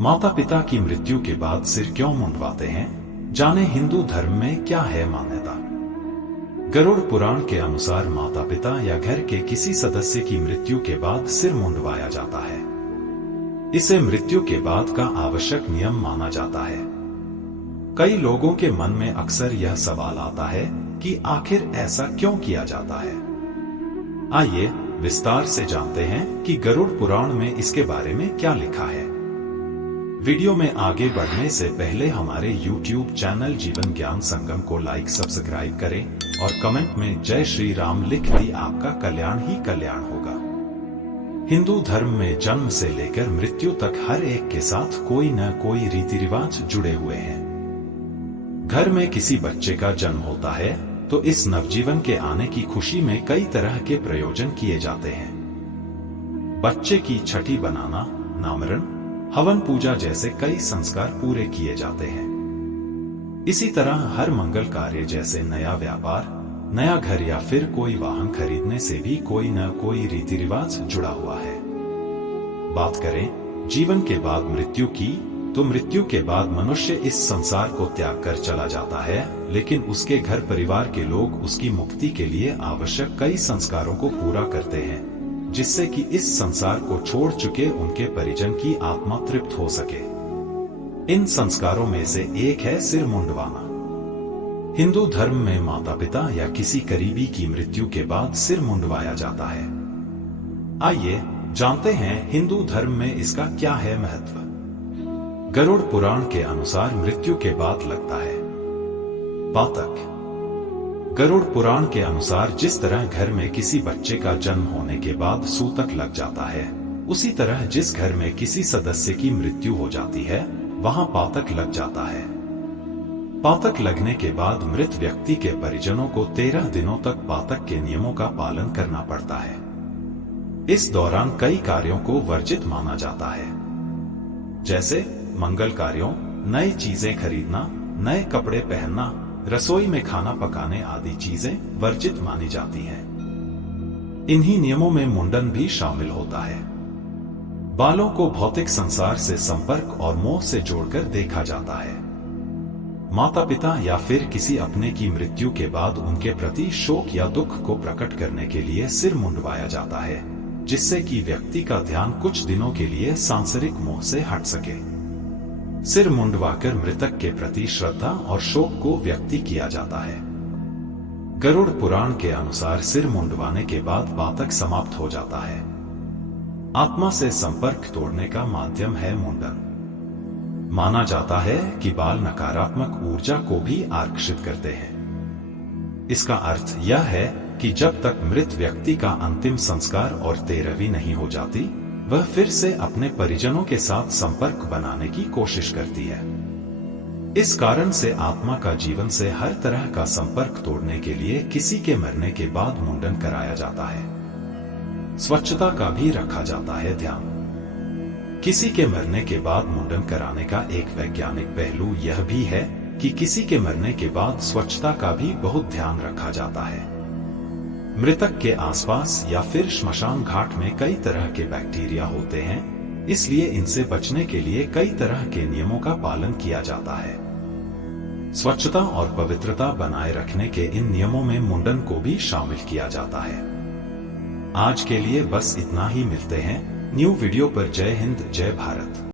माता पिता की मृत्यु के बाद सिर क्यों मुंडवाते हैं, जाने हिंदू धर्म में क्या है मान्यता। गरुड़ पुराण के अनुसार माता पिता या घर के किसी सदस्य की मृत्यु के बाद सिर मुंडवाया जाता है। इसे मृत्यु के बाद का आवश्यक नियम माना जाता है। कई लोगों के मन में अक्सर यह सवाल आता है कि आखिर ऐसा क्यों किया जाता है। आइए विस्तार से जानते हैं कि गरुड़ पुराण में इसके बारे में क्या लिखा है। वीडियो में आगे बढ़ने से पहले हमारे YouTube चैनल जीवन ज्ञान संगम को लाइक सब्सक्राइब करें और कमेंट में जय श्री राम लिख दी, आपका कल्याण ही कल्याण होगा। हिंदू धर्म में जन्म से लेकर मृत्यु तक हर एक के साथ कोई न कोई रीति रिवाज जुड़े हुए हैं। घर में किसी बच्चे का जन्म होता है तो इस नवजीवन के आने की खुशी में कई तरह के प्रयोजन किए जाते हैं। बच्चे की छठी बनाना, नामकरण, हवन पूजा जैसे कई संस्कार पूरे किए जाते हैं। इसी तरह हर मंगल कार्य जैसे नया व्यापार, नया घर या फिर कोई वाहन खरीदने से भी कोई न कोई रीति रिवाज जुड़ा हुआ है। बात करें जीवन के बाद मृत्यु की, तो मृत्यु के बाद मनुष्य इस संसार को त्याग कर चला जाता है, लेकिन उसके घर परिवार के लोग उसकी मुक्ति के लिए आवश्यक कई संस्कारों को पूरा करते हैं, जिससे कि इस संसार को छोड़ चुके उनके परिजन की आत्मा तृप्त हो सके। इन संस्कारों में से एक है सिर मुंडवाना। हिंदू धर्म में माता पिता या किसी करीबी की मृत्यु के बाद सिर मुंडवाया जाता है। आइए जानते हैं हिंदू धर्म में इसका क्या है महत्व। गरुड़ पुराण के अनुसार मृत्यु के बाद लगता है पातक। गरुड़ पुराण के अनुसार जिस तरह घर में किसी बच्चे का जन्म होने के बाद सूतक लग जाता है, उसी तरह जिस घर में किसी सदस्य की मृत्यु हो जाती है वहां पातक लग जाता है। पातक लगने के बाद मृत व्यक्ति के परिजनों को 13 दिनों तक पातक के नियमों का पालन करना पड़ता है। इस दौरान कई कार्यों को वर्जित माना जाता है, जैसे मंगल कार्यों, नई चीजें खरीदना, नए कपड़े पहनना, रसोई में खाना पकाने आदि चीजें वर्जित मानी जाती हैं। इन्हीं नियमों में मुंडन भी शामिल होता है। बालों को भौतिक संसार से संपर्क और मोह से जोड़कर देखा जाता है। माता पिता या फिर किसी अपने की मृत्यु के बाद उनके प्रति शोक या दुख को प्रकट करने के लिए सिर मुंडवाया जाता है, जिससे कि व्यक्ति का ध्यान कुछ दिनों के लिए सांसारिक मोह से हट सके। सिर मुंडवाकर मृतक के प्रति श्रद्धा और शोक को व्यक्त किया जाता है। गरुड़ पुराण के अनुसार सिर मुंडवाने के बाद पातक समाप्त हो जाता है। आत्मा से संपर्क तोड़ने का माध्यम है मुंडन। माना जाता है कि बाल नकारात्मक ऊर्जा को भी आकर्षित करते हैं। इसका अर्थ यह है कि जब तक मृत व्यक्ति का अंतिम संस्कार और 13वीं नहीं हो जाती, वह फिर से अपने परिजनों के साथ संपर्क बनाने की कोशिश करती है। इस कारण से आत्मा का जीवन से हर तरह का संपर्क तोड़ने के लिए किसी के मरने के बाद मुंडन कराया जाता है। स्वच्छता का भी रखा जाता है ध्यान। किसी के मरने के बाद मुंडन कराने का एक वैज्ञानिक पहलू यह भी है कि किसी के मरने के बाद स्वच्छता का भी बहुत ध्यान रखा जाता है। मृतक के आसपास या फिर श्मशान घाट में कई तरह के बैक्टीरिया होते हैं, इसलिए इनसे बचने के लिए कई तरह के नियमों का पालन किया जाता है। स्वच्छता और पवित्रता बनाए रखने के इन नियमों में मुंडन को भी शामिल किया जाता है। आज के लिए बस इतना ही, मिलते हैं न्यू वीडियो पर। जय हिंद, जय भारत।